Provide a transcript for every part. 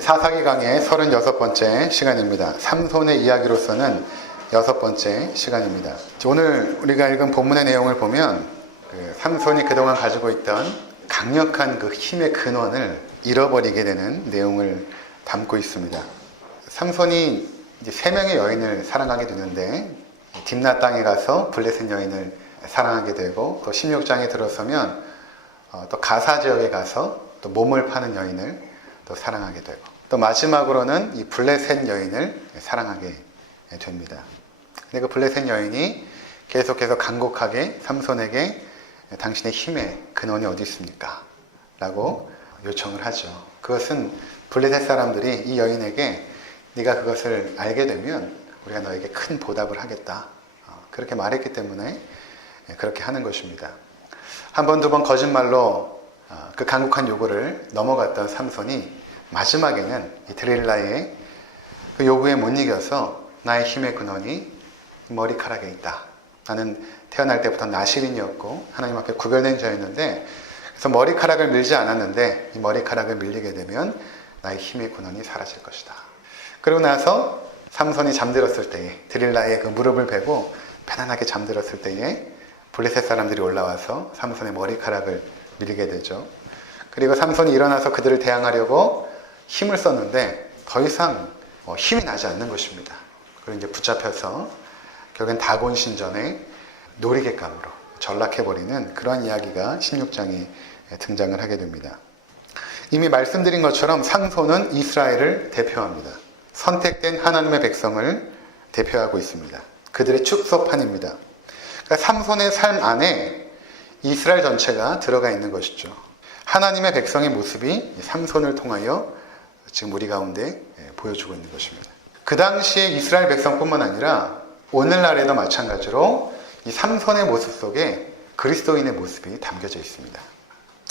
사사기 강의 36번째 시간입니다. 삼손의 이야기로서는 여섯 번째 시간입니다. 오늘 우리가 읽은 본문의 내용을 보면 그 삼손이 그동안 가지고 있던 강력한 그 힘의 근원을 잃어버리게 되는 내용을 담고 있습니다. 삼손이 이제 세 명의 여인을 사랑하게 되는데 딥나 땅에 가서 블레셋 여인을 사랑하게 되고 또 16장에 들어서면 어, 또 가사 지역에 가서 또 몸을 파는 여인을 또 사랑하게 되고 또 마지막으로는 이 블레셋 여인을 사랑하게 됩니다. 근데 그 블레셋 여인이 계속해서 간곡하게 삼손에게 당신의 힘의 근원이 어디 있습니까? 라고 요청을 하죠. 그것은 블레셋 사람들이 이 여인에게 네가 그것을 알게 되면 우리가 너에게 큰 보답을 하겠다. 어, 그렇게 말했기 때문에 그렇게 하는 것입니다. 한 번, 두 번 거짓말로 어, 그 강국한 요구를 넘어갔던 삼손이 마지막에는 이 드릴라의 그 요구에 못 이겨서 나의 힘의 근원이 머리카락에 있다. 나는 태어날 때부터 나시린이었고 하나님 앞에 구별된 자였는데 그래서 머리카락을 밀지 않았는데 이 머리카락을 밀리게 되면 나의 힘의 근원이 사라질 것이다. 그러고 나서 삼손이 잠들었을 때에 드릴라의 그 무릎을 베고 편안하게 잠들었을 때에 블레셋 사람들이 올라와서 삼손의 머리카락을 밀게 되죠. 그리고 삼손이 일어나서 그들을 대항하려고 힘을 썼는데 더 이상 어, 힘이 나지 않는 것입니다. 그리고 이제 붙잡혀서 결국엔 다곤 신전의 놀이객감으로 전락해버리는 그런 이야기가 16장에 등장을 하게 됩니다. 이미 말씀드린 것처럼 상손은 이스라엘을 대표합니다. 선택된 하나님의 백성을 대표하고 있습니다. 그들의 축소판입니다. 그러니까 삼손의 삶 안에 이스라엘 전체가 들어가 있는 것이죠. 하나님의 백성의 모습이 삼손을 통하여 지금 우리 가운데 보여주고 있는 것입니다. 그 당시에 이스라엘 백성뿐만 아니라 오늘날에도 마찬가지로 이 삼손의 모습 속에 그리스도인의 모습이 담겨져 있습니다.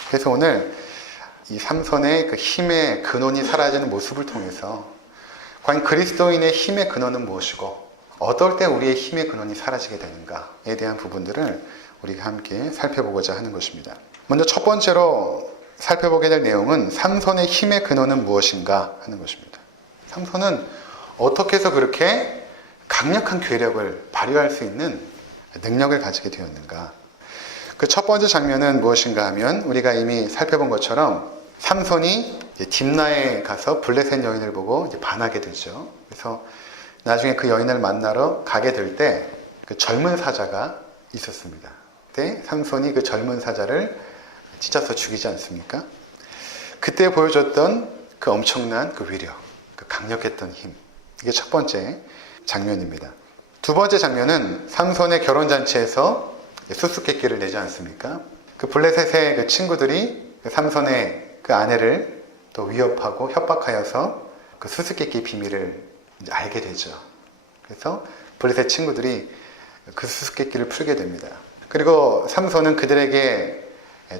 그래서 오늘 이 삼손의 그 힘의 근원이 사라지는 모습을 통해서 과연 그리스도인의 힘의 근원은 무엇이고 어떨 때 우리의 힘의 근원이 사라지게 되는가에 대한 부분들을 우리가 함께 살펴보고자 하는 것입니다. 먼저 첫 번째로 살펴보게 될 내용은 삼손의 힘의 근원은 무엇인가 하는 것입니다. 삼손은 어떻게 해서 그렇게 강력한 괴력을 발휘할 수 있는 능력을 가지게 되었는가? 그 첫 번째 장면은 무엇인가 하면 우리가 이미 살펴본 것처럼 삼손이 딥나에 가서 블레셋 여인을 보고 반하게 되죠. 그래서 나중에 그 여인을 만나러 가게 될 때 그 젊은 사자가 있었습니다. 그때 삼손이 그 젊은 사자를 찢어서 죽이지 않습니까? 그때 보여줬던 그 엄청난 그 위력, 그 강력했던 힘. 이게 첫 번째 장면입니다. 두 번째 장면은 삼손의 결혼잔치에서 수수께끼를 내지 않습니까? 그 블레셋의 그 친구들이 그 삼손의 그 아내를 또 위협하고 협박하여서 그 수수께끼 비밀을 알게 되죠. 그래서 블레셋 친구들이 그 수수께끼를 풀게 됩니다. 그리고 삼손은 그들에게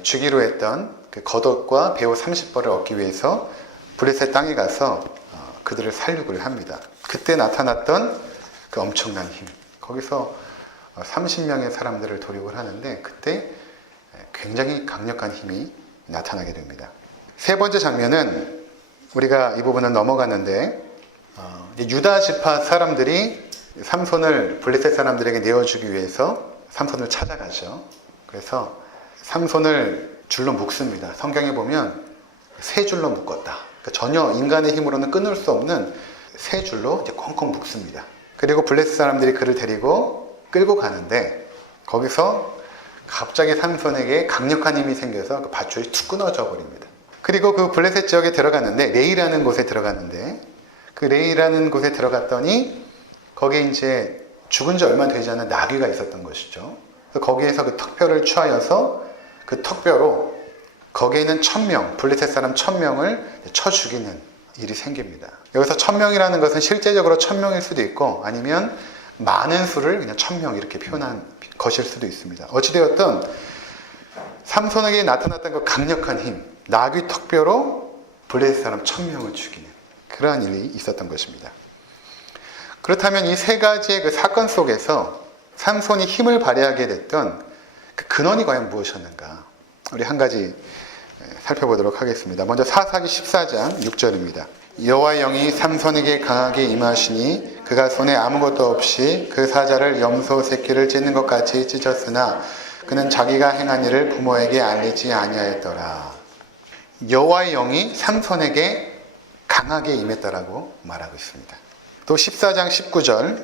주기로 했던 그 겉옷과 배우 30벌을 얻기 위해서 블레셋 땅에 가서 그들을 살육을 합니다. 그때 나타났던 그 엄청난 힘. 거기서 30명의 사람들을 도륙을 하는데 그때 굉장히 강력한 힘이 나타나게 됩니다. 세 번째 장면은 우리가 이 부분은 넘어갔는데 유다 지파 사람들이 삼손을 블레셋 사람들에게 내어주기 위해서 삼손을 찾아가죠. 그래서 삼손을 줄로 묶습니다. 성경에 보면 세 줄로 묶었다. 그러니까 전혀 인간의 힘으로는 끊을 수 없는 세 줄로 이제 꽁꽁 묶습니다. 그리고 블레스 사람들이 그를 데리고 끌고 가는데 거기서 갑자기 삼손에게 강력한 힘이 생겨서 그 밧줄이 툭 끊어져 버립니다. 그리고 그 블레셋 지역에 들어갔는데 레이라는 곳에 들어갔는데 그 레이라는 곳에 들어갔더니 거기에 이제 죽은 지 얼마 되지 않은 나귀가 있었던 것이죠. 거기에서 그 턱뼈를 취하여서 그 턱뼈로 거기에 있는 천명 블레셋 사람 천명을 쳐 죽이는 일이 생깁니다. 여기서 천명이라는 것은 실제적으로 천명일 수도 있고 아니면 많은 수를 그냥 천명 이렇게 표현한 것일 수도 있습니다. 어찌되었든 삼손에게 나타났던 그 강력한 힘, 나귀 턱뼈로 블레셋 사람 천명을 죽이는 그러한 일이 있었던 것입니다. 그렇다면 이 세 가지의 그 사건 속에서 삼손이 힘을 발휘하게 됐던 그 근원이 과연 무엇이었는가? 우리 한 가지 살펴보도록 하겠습니다. 먼저 사사기 14장 6절입니다. 여호와의 영이 삼손에게 강하게 임하시니 그가 손에 아무것도 없이 그 사자를 염소 새끼를 찢는 것 같이 찢었으나 그는 자기가 행한 일을 부모에게 알리지 아니하였더라. 여호와의 영이 삼손에게 강하게 임했다라고 말하고 있습니다. 또 14장 19절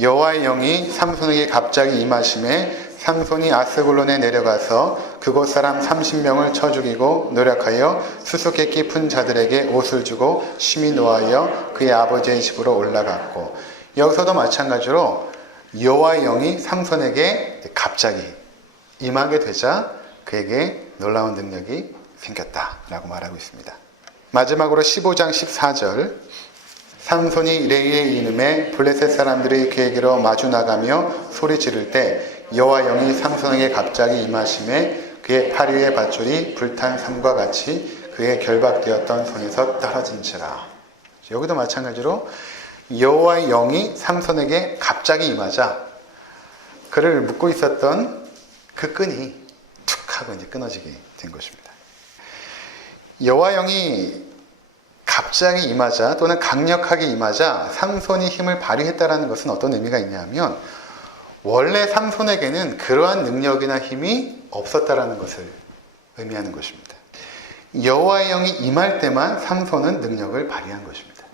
여호와의 영이 삼손에게 갑자기 임하심에 삼손이 아스골론에 내려가서 그곳 사람 30명을 쳐 죽이고 노력하여 수수께끼 푼 자들에게 옷을 주고 심히 노하여 그의 아버지의 집으로 올라갔고 여기서도 마찬가지로 여호와의 영이 삼손에게 갑자기 임하게 되자 그에게 놀라운 능력이 생겼다라고 말하고 있습니다. 마지막으로 15장 14절 삼손이 레이에 이름에 블레셋 사람들이 그에게로 마주 나가며 소리 지를 때 여호와 영이 삼손에게 갑자기 임하심에 그의 팔 위의 밧줄이 불탄 삼과 같이 그의 결박되었던 손에서 떨어진지라. 여기도 마찬가지로 여호와의 영이 삼손에게 갑자기 임하자 그를 묶고 있었던 그 끈이 툭 하고 이제 끊어지게 된 것입니다. 여호와 영이 갑자기 임하자 또는 강력하게 임하자 삼손이 힘을 발휘했다라는 것은 어떤 의미가 있냐면 원래 삼손에게는 그러한 능력이나 힘이 없었다라는 것을 의미하는 것입니다. 여호와의 영이 임할 때만 삼손은 능력을 발휘한 것입니다.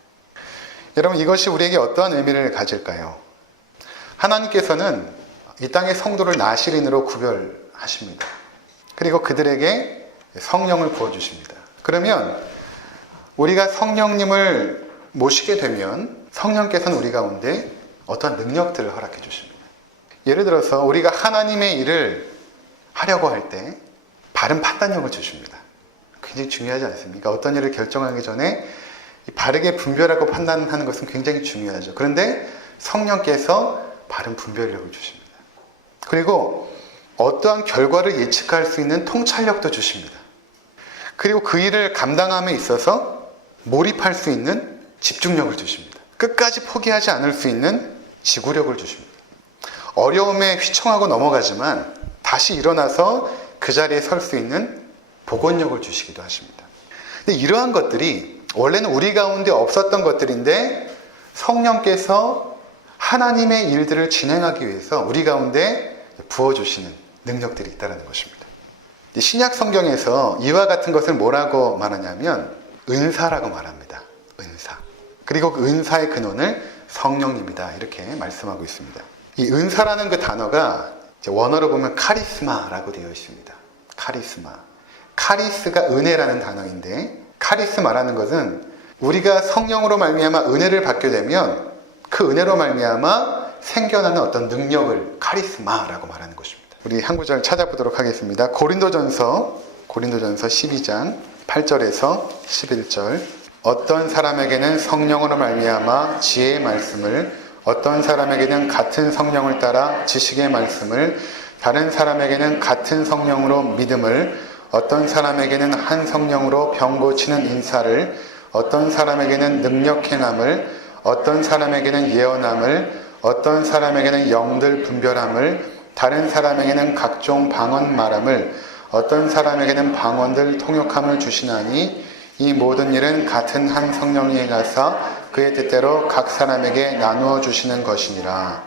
여러분 이것이 우리에게 어떠한 의미를 가질까요? 하나님께서는 이 땅의 성도를 나시린으로 구별하십니다. 그리고 그들에게 성령을 부어 주십니다. 그러면 우리가 성령님을 모시게 되면 성령께서는 우리 가운데 어떠한 능력들을 허락해 주십니다. 예를 들어서 우리가 하나님의 일을 하려고 할 때 바른 판단력을 주십니다. 굉장히 중요하지 않습니까? 어떤 일을 결정하기 전에 바르게 분별하고 판단하는 것은 굉장히 중요하죠. 그런데 성령께서 바른 분별력을 주십니다. 그리고 어떠한 결과를 예측할 수 있는 통찰력도 주십니다. 그리고 그 일을 감당함에 있어서 몰입할 수 있는 집중력을 주십니다. 끝까지 포기하지 않을 수 있는 지구력을 주십니다. 어려움에 휘청하고 넘어가지만 다시 일어나서 그 자리에 설 수 있는 복원력을 주시기도 하십니다. 근데 이러한 것들이 원래는 우리 가운데 없었던 것들인데 성령께서 하나님의 일들을 진행하기 위해서 우리 가운데 부어주시는 능력들이 있다는 것입니다. 신약 성경에서 이와 같은 것을 뭐라고 말하냐면 은사라고 말합니다. 은사. 그리고 그 은사의 근원을 성령님이다. 이렇게 말씀하고 있습니다. 이 은사라는 그 단어가 원어로 보면 카리스마라고 되어 있습니다. 카리스마. 카리스가 은혜라는 단어인데 카리스마라는 것은 우리가 성령으로 말미암아 은혜를 받게 되면 그 은혜로 말미암아 생겨나는 어떤 능력을 카리스마라고 말하는 것입니다. 우리 한 구절 찾아보도록 하겠습니다. 고린도전서 고린도전서 12장 8절에서 11절 어떤 사람에게는 성령으로 말미암아 지혜의 말씀을 어떤 사람에게는 같은 성령을 따라 지식의 말씀을 다른 사람에게는 같은 성령으로 믿음을 어떤 사람에게는 한 성령으로 병 고치는 인사를 어떤 사람에게는 능력 행함을 어떤 사람에게는 예언함을 어떤 사람에게는 영들 분별함을 다른 사람에게는 각종 방언 말함을 어떤 사람에게는 방언들 통역함을 주시나니 이 모든 일은 같은 한 성령이 행하사 그의 뜻대로 각 사람에게 나누어 주시는 것이니라.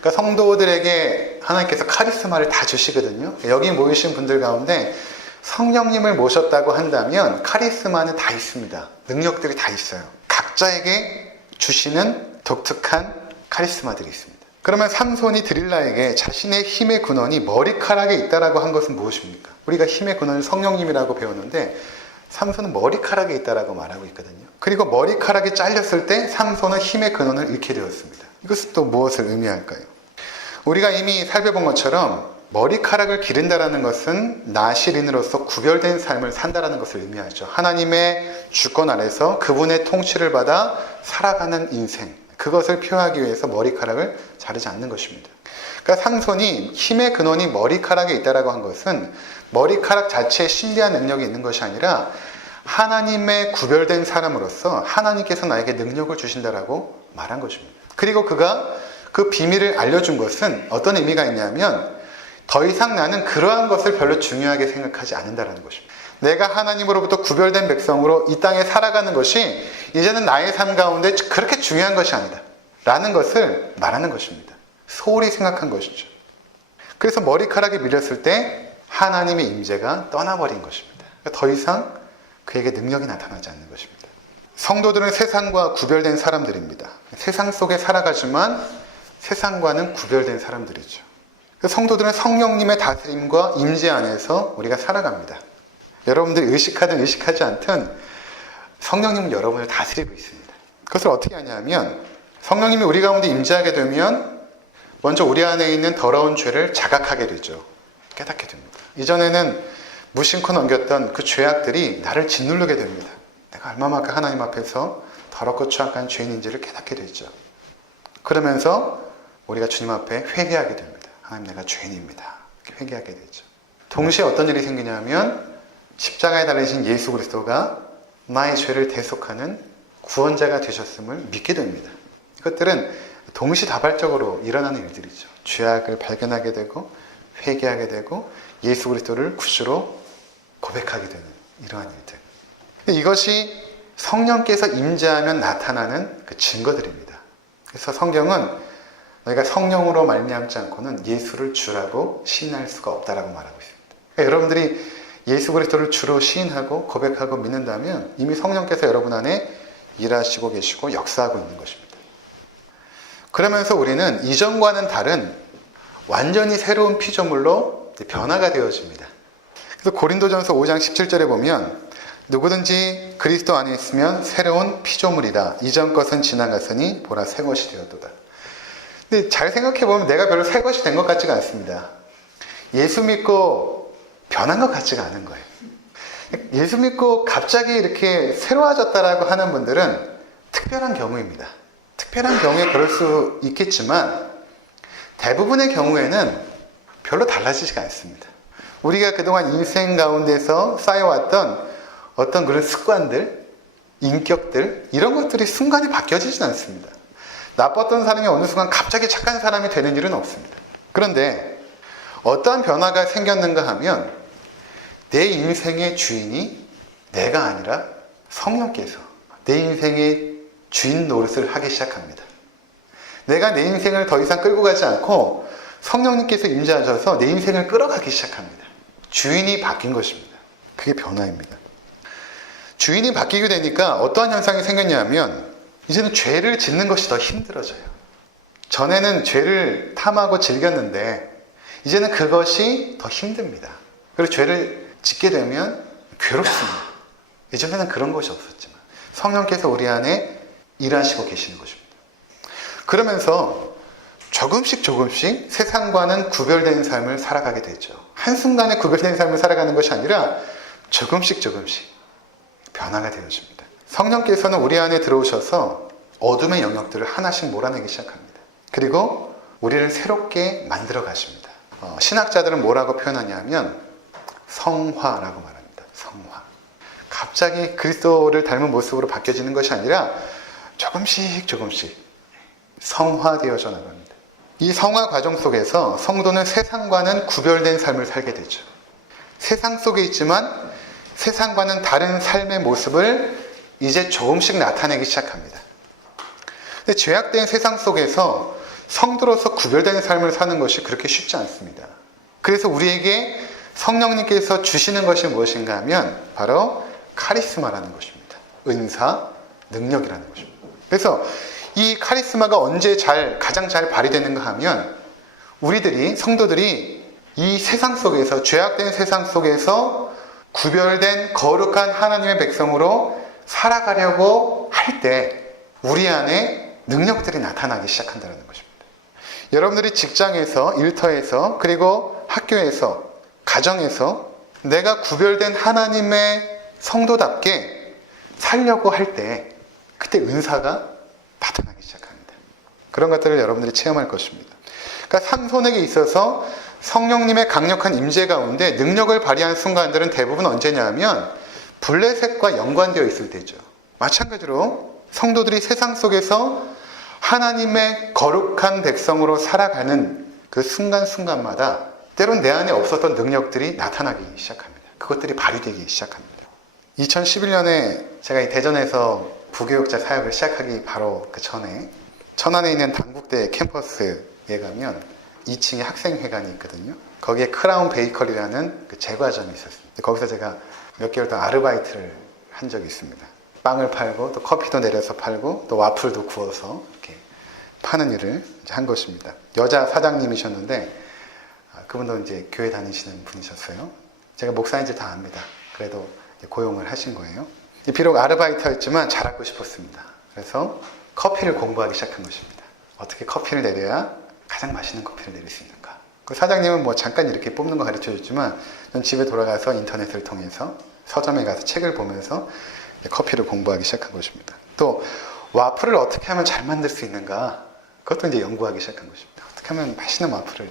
그러니까 성도들에게 하나님께서 카리스마를 다 주시거든요. 여기 모이신 분들 가운데 성령님을 모셨다고 한다면 카리스마는 다 있습니다. 능력들이 다 있어요. 각자에게 주시는 독특한 카리스마들이 있습니다. 그러면 삼손이 드릴라에게 자신의 힘의 근원이 머리카락에 있다라고 한 것은 무엇입니까? 우리가 힘의 근원을 성령님이라고 배웠는데 삼손은 머리카락에 있다라고 말하고 있거든요. 그리고 머리카락이 잘렸을 때 삼손은 힘의 근원을 잃게 되었습니다. 이것은 또 무엇을 의미할까요? 우리가 이미 살펴본 것처럼 머리카락을 기른다라는 것은 나시린으로서 구별된 삶을 산다라는 것을 의미하죠. 하나님의 주권 아래서 그분의 통치를 받아 살아가는 인생. 그것을 표하기 위해서 머리카락을 자르지 않는 것입니다. 그러니까 삼손이 힘의 근원이 머리카락에 있다라고 한 것은 머리카락 자체에 신비한 능력이 있는 것이 아니라 하나님의 구별된 사람으로서 하나님께서 나에게 능력을 주신다라고 말한 것입니다. 그리고 그가 그 비밀을 알려준 것은 어떤 의미가 있냐면 더 이상 나는 그러한 것을 별로 중요하게 생각하지 않는다라는 것입니다. 내가 하나님으로부터 구별된 백성으로 이 땅에 살아가는 것이 이제는 나의 삶 가운데 그렇게 중요한 것이 아니다. 라는 것을 말하는 것입니다. 소홀히 생각한 것이죠. 그래서 머리카락이 밀렸을 때 하나님의 임재가 떠나버린 것입니다. 그러니까 더 이상 그에게 능력이 나타나지 않는 것입니다. 성도들은 세상과 구별된 사람들입니다. 세상 속에 살아가지만 세상과는 구별된 사람들이죠. 그 성도들은 성령님의 다스림과 임재 안에서 우리가 살아갑니다. 여러분들이 의식하든 의식하지 않든 성령님은 여러분을 다스리고 있습니다. 그것을 어떻게 하냐면 성령님이 우리 가운데 임재하게 되면 먼저 우리 안에 있는 더러운 죄를 자각하게 되죠. 깨닫게 됩니다. 이전에는 무심코 넘겼던 그 죄악들이 나를 짓누르게 됩니다. 내가 얼마만큼 하나님 앞에서 더럽고 추악한 죄인인지를 깨닫게 되죠. 그러면서 우리가 주님 앞에 회개하게 됩니다. 하나님 내가 죄인입니다. 이렇게 회개하게 되죠. 동시에 어떤 일이 생기냐면 십자가에 달리신 예수 그리스도가 나의 죄를 대속하는 구원자가 되셨음을 믿게 됩니다. 이것들은 동시다발적으로 일어나는 일들이죠. 죄악을 발견하게 되고 회개하게 되고 예수 그리스도를 구주로 고백하게 되는 이러한 일들. 이것이 성령께서 임재하면 나타나는 그 증거들입니다. 그래서 성경은 너희가 성령으로 말미암지 않고는 예수를 주라고 시인할 수가 없다라고 말하고 있습니다. 그러니까 여러분들이 예수 그리스도를 주로 시인하고 고백하고 믿는다면 이미 성령께서 여러분 안에 일하시고 계시고 역사하고 있는 것입니다. 그러면서 우리는 이전과는 다른 완전히 새로운 피조물로 변화가 되어집니다. 그래서 고린도전서 5장 17절에 보면 누구든지 그리스도 안에 있으면 새로운 피조물이다. 이전 것은 지나갔으니 보라 새 것이 되었도다. 근데 잘 생각해 보면 내가 별로 새 것이 된 것 같지가 않습니다. 예수 믿고 변한 것 같지가 않은 거예요. 예수 믿고 갑자기 이렇게 새로워졌다라고 하는 분들은 특별한 경우입니다. 특별한 경우에 그럴 수 있겠지만 대부분의 경우에는 별로 달라지지가 않습니다. 우리가 그동안 인생 가운데서 쌓여왔던 어떤 그런 습관들, 인격들, 이런 것들이 순간에 바뀌어지진 않습니다. 나빴던 사람이 어느 순간 갑자기 착한 사람이 되는 일은 없습니다. 그런데 어떠한 변화가 생겼는가 하면 내 인생의 주인이 내가 아니라 성령께서 내 인생의 주인 노릇을 하기 시작합니다. 내가 내 인생을 더 이상 끌고 가지 않고 성령님께서 임재하셔서 내 인생을 끌어가기 시작합니다. 주인이 바뀐 것입니다. 그게 변화입니다. 주인이 바뀌게 되니까 어떠한 현상이 생겼냐면 이제는 죄를 짓는 것이 더 힘들어져요. 전에는 죄를 탐하고 즐겼는데 이제는 그것이 더 힘듭니다. 그리고 죄를 짓게 되면 괴롭습니다. 예전에는 그런 것이 없었지만 성령께서 우리 안에 일하시고 계시는 것입니다. 그러면서 조금씩 조금씩 세상과는 구별된 삶을 살아가게 되죠. 한순간에 구별된 삶을 살아가는 것이 아니라 조금씩 조금씩 변화가 되어집니다. 성령께서는 우리 안에 들어오셔서 어둠의 영역들을 하나씩 몰아내기 시작합니다. 그리고 우리를 새롭게 만들어 가십니다. 어, 신학자들은 뭐라고 표현하냐면 성화라고 말합니다. 성화. 갑자기 그리스도를 닮은 모습으로 바뀌어지는 것이 아니라 조금씩 조금씩 성화되어져 나갑니다. 이 성화 과정 속에서 성도는 세상과는 구별된 삶을 살게 되죠. 세상 속에 있지만 세상과는 다른 삶의 모습을 이제 조금씩 나타내기 시작합니다. 근데 죄악된 세상 속에서 성도로서 구별된 삶을 사는 것이 그렇게 쉽지 않습니다. 그래서 우리에게 성령님께서 주시는 것이 무엇인가 하면 바로 카리스마라는 것입니다. 은사, 능력이라는 것입니다. 그래서 이 카리스마가 언제 잘, 가장 잘 발휘되는가 하면 우리들이, 성도들이 이 세상 속에서, 죄악된 세상 속에서 구별된 거룩한 하나님의 백성으로 살아가려고 할 때 우리 안에 능력들이 나타나기 시작한다는 것입니다. 여러분들이 직장에서, 일터에서, 그리고 학교에서, 가정에서 내가 구별된 하나님의 성도답게 살려고 할 때 그때 은사가 나타나기 시작합니다. 그런 것들을 여러분들이 체험할 것입니다. 그러니까 삼손에게 있어서 성령님의 강력한 임재 가운데 능력을 발휘한 순간들은 대부분 언제냐면 블레셋과 연관되어 있을 때죠. 마찬가지로 성도들이 세상 속에서 하나님의 거룩한 백성으로 살아가는 그 순간순간마다 때론 내 안에 없었던 능력들이 나타나기 시작합니다. 그것들이 발휘되기 시작합니다. 2011년에 제가 이 대전에서 부교육자 사역을 시작하기 바로 그 전에 천안에 있는 당국대 캠퍼스에 가면 2층에 학생회관이 있거든요. 거기에 크라운 베이커리라는 그 제과점이 있었습니다. 거기서 제가 몇 개월 동안 아르바이트를 한 적이 있습니다. 빵을 팔고 또 커피도 내려서 팔고 또 와플도 구워서 이렇게 파는 일을 한 것입니다. 여자 사장님이셨는데 아, 그분도 이제 교회 다니시는 분이셨어요. 제가 목사인지 다 압니다. 그래도 고용을 하신 거예요. 비록 아르바이트였지만 잘하고 싶었습니다. 그래서 커피를 공부하기 시작한 것입니다. 어떻게 커피를 내려야 가장 맛있는 커피를 내릴 수 있는가? 그 사장님은 뭐 잠깐 이렇게 뽑는 거 가르쳐 줬지만 전 집에 돌아가서 인터넷을 통해서 서점에 가서 책을 보면서 커피를 공부하기 시작한 것입니다. 또 와플을 어떻게 하면 잘 만들 수 있는가? 그것도 이제 연구하기 시작한 것입니다. 어떻게 하면 맛있는 와플을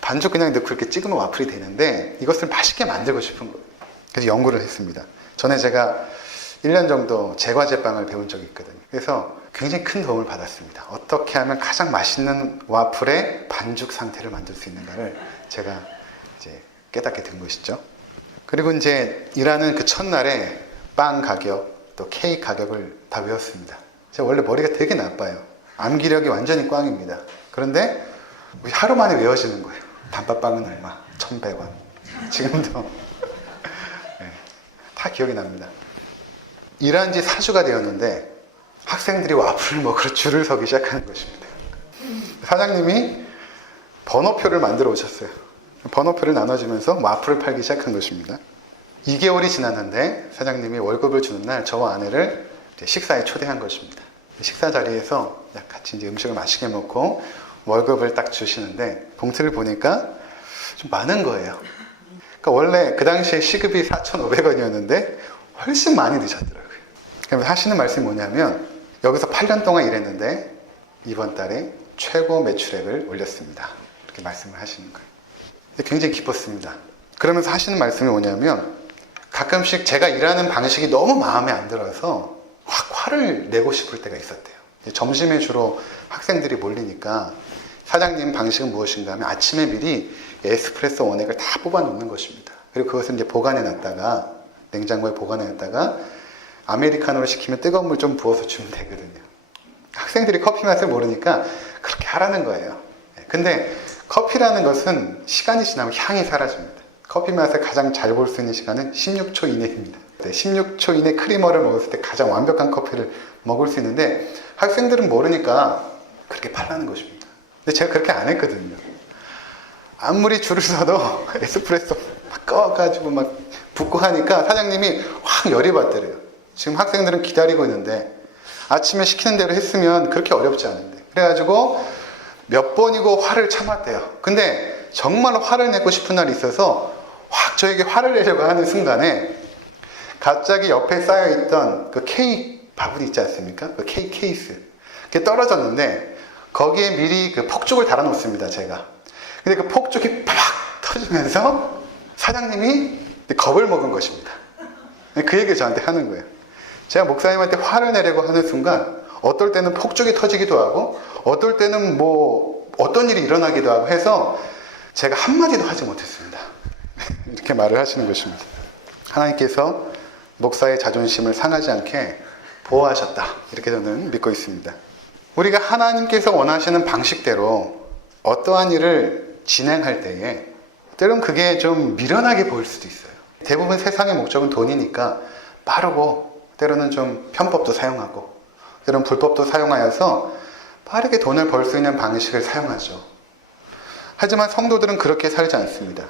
반죽 그냥 넣고 이렇게 찍으면 와플이 되는데 이것을 맛있게 만들고 싶은 거예요. 그래서 연구를 했습니다. 전에 제가 1년 정도 제과제빵을 배운 적이 있거든요. 그래서 굉장히 큰 도움을 받았습니다. 어떻게 하면 가장 맛있는 와플의 반죽 상태를 만들 수 있는가를 제가 이제 깨닫게 된 것이죠. 그리고 이제 일하는 그 첫날에 빵 가격, 또 케이크 가격을 다 외웠습니다. 제가 원래 머리가 되게 나빠요. 암기력이 완전히 꽝입니다. 그런데 하루 만에 외워지는 거예요. 단팥빵은 얼마? 1,100원. 지금도 네, 다 기억이 납니다. 일한 지 4주가 되었는데 학생들이 와플을 먹으러 줄을 서기 시작하는 것입니다. 사장님이 번호표를 만들어 오셨어요. 번호표를 나눠주면서 와플을 팔기 시작한 것입니다. 2개월이 지났는데 사장님이 월급을 주는 날 저와 아내를 식사에 초대한 것입니다. 식사 자리에서 같이 이제 음식을 맛있게 먹고 월급을 딱 주시는데 봉투를 보니까 좀 많은 거예요. 그러니까 원래 그 당시에 시급이 4,500원이었는데 훨씬 많이 드셨더라고요. 하시는 말씀이 뭐냐면 여기서 8년 동안 일했는데 이번 달에 최고 매출액을 올렸습니다. 이렇게 말씀을 하시는 거예요. 굉장히 기뻤습니다. 그러면서 하시는 말씀이 뭐냐면 가끔씩 제가 일하는 방식이 너무 마음에 안 들어서 확 화를 내고 싶을 때가 있었대요. 점심에 주로 학생들이 몰리니까 사장님 방식은 무엇인가 하면 아침에 미리 에스프레소 원액을 다 뽑아 놓는 것입니다. 그리고 그것을 이제 보관해 놨다가 냉장고에 보관해 놨다가 아메리카노를 시키면 뜨거운 물 좀 부어서 주면 되거든요. 학생들이 커피 맛을 모르니까 그렇게 하라는 거예요. 근데 커피라는 것은 시간이 지나면 향이 사라집니다. 커피 맛을 가장 잘 볼 수 있는 시간은 16초 이내입니다. 16초 이내 크리머를 먹었을 때 가장 완벽한 커피를 먹을 수 있는데 학생들은 모르니까 그렇게 팔라는 것입니다. 근데 제가 그렇게 안 했거든요. 아무리 줄을 서도 에스프레소 막 꺼가지고 막 붓고 하니까 사장님이 확 열이 받더래요. 지금 학생들은 기다리고 있는데 아침에 시키는 대로 했으면 그렇게 어렵지 않은데. 그래가지고 몇 번이고 화를 참았대요. 근데 정말 화를 내고 싶은 날이 있어서 확 저에게 화를 내려고 하는 순간에 갑자기 옆에 쌓여있던 그 케이크 바구니 있지 않습니까? 그 케이크 케이스. 그게 떨어졌는데 거기에 미리 그 폭죽을 달아놓습니다, 제가. 근데 그 폭죽이 팍 터지면서 사장님이 겁을 먹은 것입니다. 그 얘기를 저한테 하는 거예요. 제가 목사님한테 화를 내려고 하는 순간 어떨 때는 폭죽이 터지기도 하고 어떨 때는 뭐 어떤 일이 일어나기도 하고 해서 제가 한마디도 하지 못했습니다. 이렇게 말을 하시는 것입니다. 하나님께서 목사의 자존심을 상하지 않게 보호하셨다. 이렇게 저는 믿고 있습니다. 우리가 하나님께서 원하시는 방식대로 어떠한 일을 진행할 때에 때론 그게 좀 미련하게 보일 수도 있어요. 대부분 세상의 목적은 돈이니까 빠르고 때로는 좀 편법도 사용하고 때로는 불법도 사용하여서 빠르게 돈을 벌 수 있는 방식을 사용하죠. 하지만 성도들은 그렇게 살지 않습니다.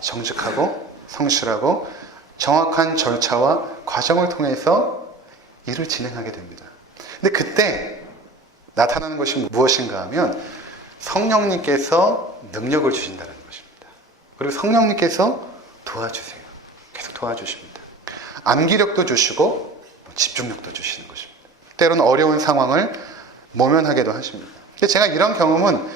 정직하고 성실하고 정확한 절차와 과정을 통해서 일을 진행하게 됩니다. 근데 그때 나타나는 것이 무엇인가 하면 성령님께서 능력을 주신다는 것입니다. 그리고 성령님께서 도와주세요. 계속 도와주십니다. 암기력도 주시고 집중력도 주시는 것입니다. 때로는 어려운 상황을 모면하게도 하십니다. 근데 제가 이런 경험은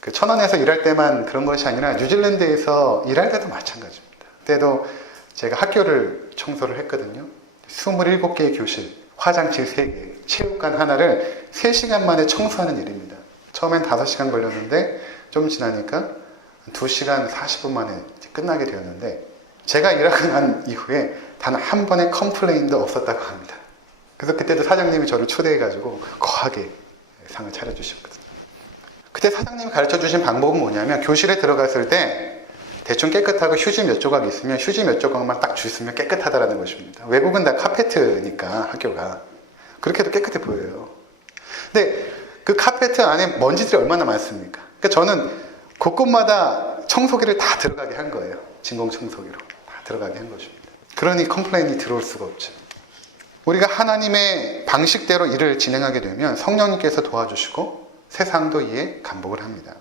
그 천안에서 일할 때만 그런 것이 아니라 뉴질랜드에서 일할 때도 마찬가지입니다. 그때도 제가 학교를 청소를 했거든요. 27개의 교실, 화장실 3개, 체육관 하나를 3시간 만에 청소하는 일입니다. 처음엔 5시간 걸렸는데 좀 지나니까 2시간 40분 만에 끝나게 되었는데 제가 일하고 난 이후에 단 한 번의 컴플레인도 없었다고 합니다. 그래서 그때도 사장님이 저를 초대해가지고 거하게 상을 차려주셨거든요. 그때 사장님이 가르쳐 주신 방법은 뭐냐면 교실에 들어갔을 때 대충 깨끗하고 휴지 몇 조각 있으면 휴지 몇 조각만 딱 주시면 깨끗하다라는 것입니다. 외국은 다 카페트니까 학교가 그렇게 해도 깨끗해 보여요. 근데 그 카페트 안에 먼지들이 얼마나 많습니까? 그러니까 저는 곳곳마다 청소기를 다 들어가게 한 거예요. 진공 청소기로 다 들어가게 한 것입니다. 그러니 컴플레인이 들어올 수가 없죠. 우리가 하나님의 방식대로 일을 진행하게 되면 성령님께서 도와주시고 세상도 이에 감복을 합니다.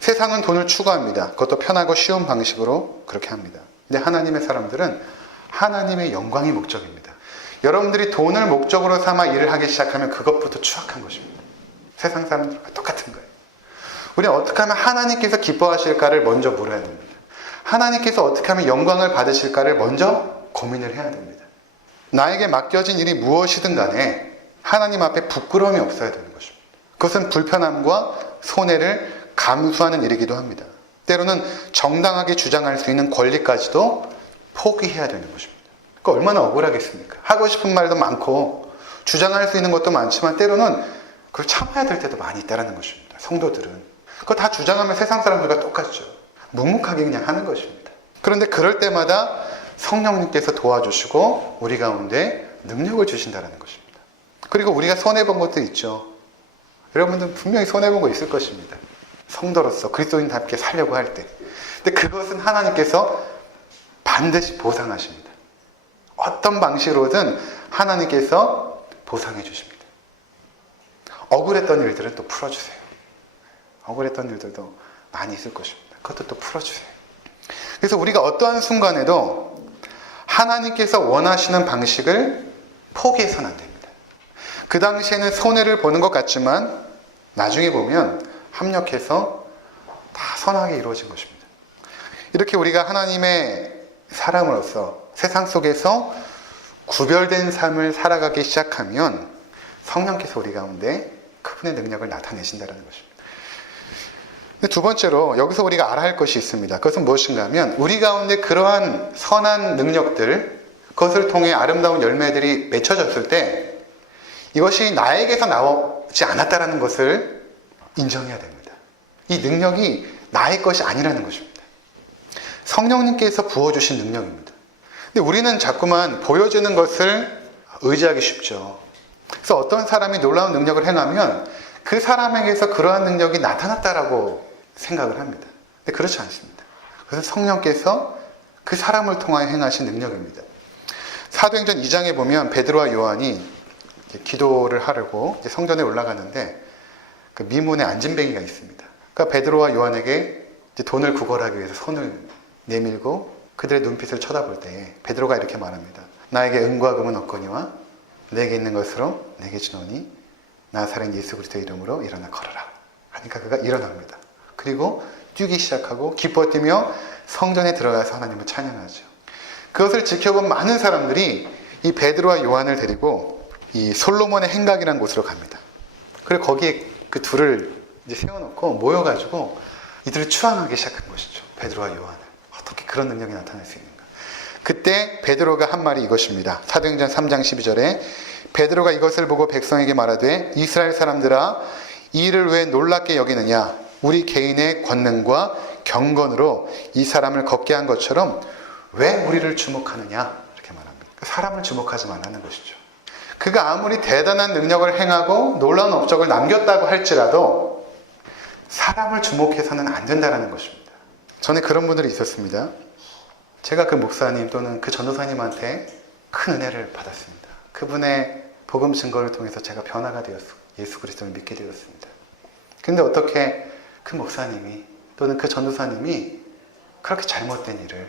세상은 돈을 추구합니다. 그것도 편하고 쉬운 방식으로 그렇게 합니다. 근데 하나님의 사람들은 하나님의 영광이 목적입니다. 여러분들이 돈을 목적으로 삼아 일을 하기 시작하면 그것부터 추악한 것입니다. 세상 사람들과 똑같은 거예요. 우리는 어떻게 하면 하나님께서 기뻐하실까를 먼저 물어야 됩니다. 하나님께서 어떻게 하면 영광을 받으실까를 먼저 고민을 해야 됩니다. 나에게 맡겨진 일이 무엇이든 간에 하나님 앞에 부끄러움이 없어야 되는 것입니다. 그것은 불편함과 손해를 감수하는 일이기도 합니다. 때로는 정당하게 주장할 수 있는 권리까지도 포기해야 되는 것입니다. 그 얼마나 억울하겠습니까? 하고 싶은 말도 많고 주장할 수 있는 것도 많지만 때로는 그걸 참아야 될 때도 많이 있다는 것입니다. 성도들은. 그거 다 주장하면 세상 사람들과 똑같죠. 묵묵하게 그냥 하는 것입니다. 그런데 그럴 때마다 성령님께서 도와주시고 우리 가운데 능력을 주신다는 것입니다. 그리고 우리가 손해본 것도 있죠. 여러분들 분명히 손해본 거 있을 것입니다. 성도로서 그리스도인답게 살려고 할 때. 근데 그것은 하나님께서 반드시 보상하십니다. 어떤 방식으로든 하나님께서 보상해 주십니다. 억울했던 일들은 또 풀어주세요. 억울했던 일들도 많이 있을 것입니다. 그것도 또 풀어주세요. 그래서 우리가 어떠한 순간에도 하나님께서 원하시는 방식을 포기해서는 안 됩니다. 그 당시에는 손해를 보는 것 같지만 나중에 보면 합력해서 다 선하게 이루어진 것입니다. 이렇게 우리가 하나님의 사람으로서 세상 속에서 구별된 삶을 살아가기 시작하면 성령께서 우리 가운데 그분의 능력을 나타내신다는 것입니다. 두 번째로 여기서 우리가 알아야 할 것이 있습니다. 그것은 무엇인가 하면 우리 가운데 그러한 선한 능력들, 그것을 통해 아름다운 열매들이 맺혀졌을 때 이것이 나에게서 나오지 않았다라는 것을 인정해야 됩니다. 이 능력이 나의 것이 아니라는 것입니다. 성령님께서 부어주신 능력입니다. 근데 우리는 자꾸만 보여주는 것을 의지하기 쉽죠. 그래서 어떤 사람이 놀라운 능력을 행하면 그 사람에게서 그러한 능력이 나타났다라고 생각을 합니다. 근데 그렇지 않습니다. 그것은 성령께서 그 사람을 통하여 행하신 능력입니다. 사도행전 2장에 보면 베드로와 요한이 기도를 하려고 성전에 올라가는데 그 미문에 안진뱅이가 있습니다. 그러니까 베드로와 요한에게 돈을 구걸하기 위해서 손을 내밀고 그들의 눈빛을 쳐다볼 때 베드로가 이렇게 말합니다. 나에게 은과 금은 없거니와 내게 있는 것으로 내게 주노니 나사렛 예수 그리스도 이름으로 일어나 걸어라. 하니까 그가 일어납니다. 그리고 뛰기 시작하고 기뻐 뛰며 성전에 들어가서 하나님을 찬양하죠. 그것을 지켜본 많은 사람들이 이 베드로와 요한을 데리고 이 솔로몬의 행각이라는 곳으로 갑니다. 그리고 거기에 그 둘을 이제 세워놓고 모여가지고 이들을 추앙하기 시작한 것이죠. 베드로와 요한을. 어떻게 그런 능력이 나타날 수 있는가. 그때 베드로가 한 말이 이것입니다. 사도행전 3장 12절에 베드로가 이것을 보고 백성에게 말하되 이스라엘 사람들아 이 일을 왜 놀랍게 여기느냐 우리 개인의 권능과 경건으로 이 사람을 걷게 한 것처럼 왜 우리를 주목하느냐 이렇게 말합니다. 사람을 주목하지 말라는 것이죠. 그가 아무리 대단한 능력을 행하고 놀라운 업적을 남겼다고 할지라도 사람을 주목해서는 안 된다는 것입니다. 전에 그런 분들이 있었습니다. 제가 그 목사님 또는 그 전도사님한테 큰 은혜를 받았습니다. 그분의 복음 증거를 통해서 제가 변화가 되었고 예수 그리스도를 믿게 되었습니다. 근데 어떻게 그 목사님이 또는 그 전도사님이 그렇게 잘못된 일을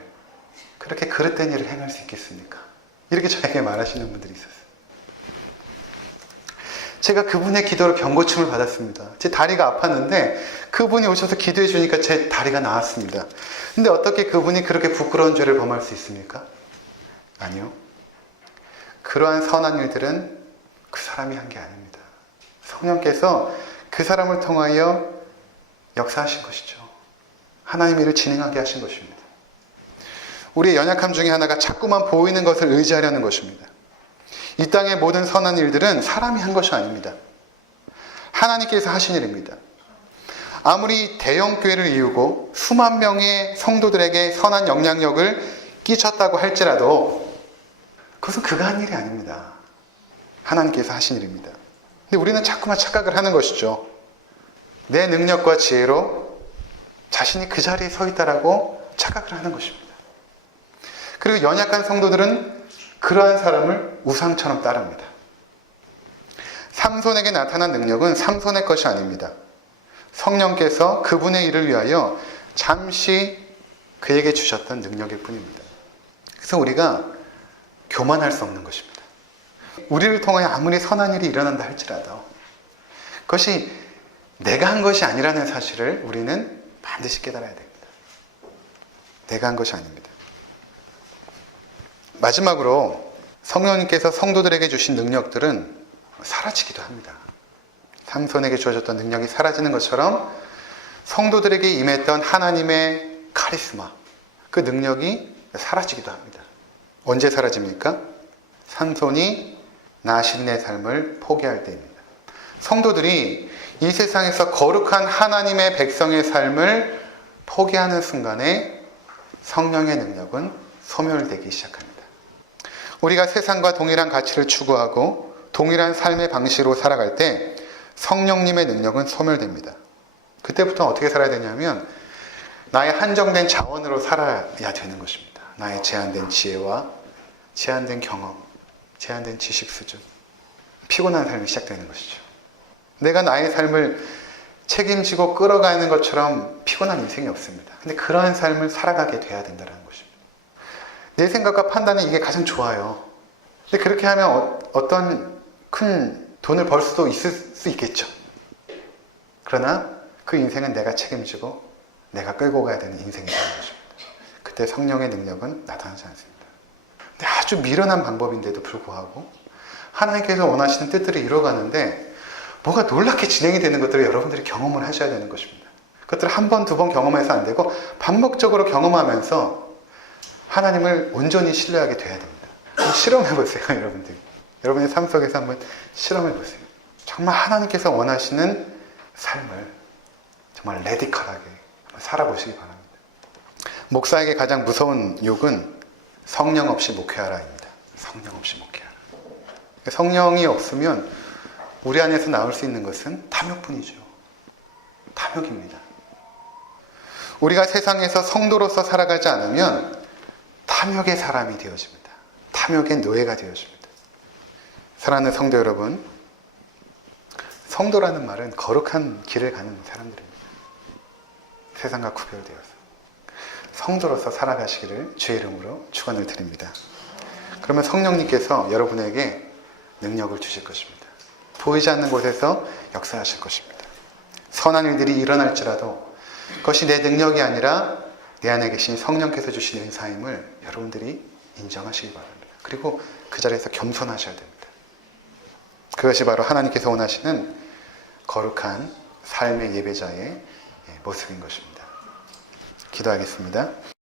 그렇게 그릇된 일을 행할 수 있겠습니까? 이렇게 저에게 말하시는 분들이 있었어요. 제가 그분의 기도로 병고침을 받았습니다. 제 다리가 아팠는데 그분이 오셔서 기도해 주니까 제 다리가 나았습니다. 근데 어떻게 그분이 그렇게 부끄러운 죄를 범할 수 있습니까? 아니요. 그러한 선한 일들은 그 사람이 한 게 아닙니다. 성령께서 그 사람을 통하여 역사하신 것이죠. 하나님 일을 진행하게 하신 것입니다. 우리의 연약함 중에 하나가 자꾸만 보이는 것을 의지하려는 것입니다. 이 땅의 모든 선한 일들은 사람이 한 것이 아닙니다. 하나님께서 하신 일입니다. 아무리 대형 교회를 이루고 수만 명의 성도들에게 선한 영향력을 끼쳤다고 할지라도 그것은 그가 한 일이 아닙니다. 하나님께서 하신 일입니다. 근데 우리는 자꾸만 착각을 하는 것이죠. 내 능력과 지혜로 자신이 그 자리에 서 있다라고 착각을 하는 것입니다. 그리고 연약한 성도들은 그러한 사람을 우상처럼 따릅니다. 삼손에게 나타난 능력은 삼손의 것이 아닙니다. 성령께서 그분의 일을 위하여 잠시 그에게 주셨던 능력일 뿐입니다. 그래서 우리가 교만할 수 없는 것입니다. 우리를 통하여 아무리 선한 일이 일어난다 할지라도 그것이 내가 한 것이 아니라는 사실을 우리는 반드시 깨달아야 됩니다. 내가 한 것이 아닙니다. 마지막으로 성령님께서 성도들에게 주신 능력들은 사라지기도 합니다. 삼손에게 주어졌던 능력이 사라지는 것처럼 성도들에게 임했던 하나님의 카리스마, 그 능력이 사라지기도 합니다. 언제 사라집니까? 삼손이 나신의 삶을 포기할 때입니다. 성도들이 이 세상에서 거룩한 하나님의 백성의 삶을 포기하는 순간에 성령의 능력은 소멸되기 시작합니다. 우리가 세상과 동일한 가치를 추구하고 동일한 삶의 방식으로 살아갈 때 성령님의 능력은 소멸됩니다. 그때부터 어떻게 살아야 되냐면 나의 한정된 자원으로 살아야 되는 것입니다. 나의 제한된 지혜와 제한된 경험, 제한된 지식 수준, 피곤한 삶이 시작되는 것이죠. 내가 나의 삶을 책임지고 끌어가는 것처럼 피곤한 인생이 없습니다. 근데 그러한 삶을 살아가게 돼야 된다는 것입니다. 내 생각과 판단은 이게 가장 좋아요. 근데 그렇게 하면 어, 어떤 큰 돈을 벌 수도 있을 수 있겠죠. 그러나 그 인생은 내가 책임지고 내가 끌고 가야 되는 인생이 되는 것입니다. 그때 성령의 능력은 나타나지 않습니다. 아주 미련한 방법인데도 불구하고 하나님께서 원하시는 뜻들을 이뤄가는데 뭐가 놀랍게 진행이 되는 것들을 여러분들이 경험을 하셔야 되는 것입니다. 그것들을 한 번, 두 번 경험해서 안 되고 반복적으로 경험하면서 하나님을 온전히 신뢰하게 돼야 됩니다. 실험해 보세요, 여러분들. 여러분의 삶 속에서 한번 실험해 보세요. 정말 하나님께서 원하시는 삶을 정말 레디컬하게 살아보시기 바랍니다. 목사에게 가장 무서운 욕은 성령 없이 목회하라입니다. 성령 없이 목회하라. 성령이 없으면 우리 안에서 나올 수 있는 것은 탐욕뿐이죠. 탐욕입니다. 우리가 세상에서 성도로서 살아가지 않으면 탐욕의 사람이 되어집니다. 탐욕의 노예가 되어집니다. 사랑하는 성도 여러분, 성도라는 말은 거룩한 길을 가는 사람들입니다. 세상과 구별되어서. 성도로서 살아가시기를 주의 이름으로 축원을 드립니다. 그러면 성령님께서 여러분에게 능력을 주실 것입니다. 보이지 않는 곳에서 역사하실 것입니다. 선한 일들이 일어날지라도 그것이 내 능력이 아니라 내 안에 계신 성령께서 주신 은사임을 여러분들이 인정하시기 바랍니다. 그리고 그 자리에서 겸손하셔야 됩니다. 그것이 바로 하나님께서 원하시는 거룩한 삶의 예배자의 모습인 것입니다. 기도하겠습니다.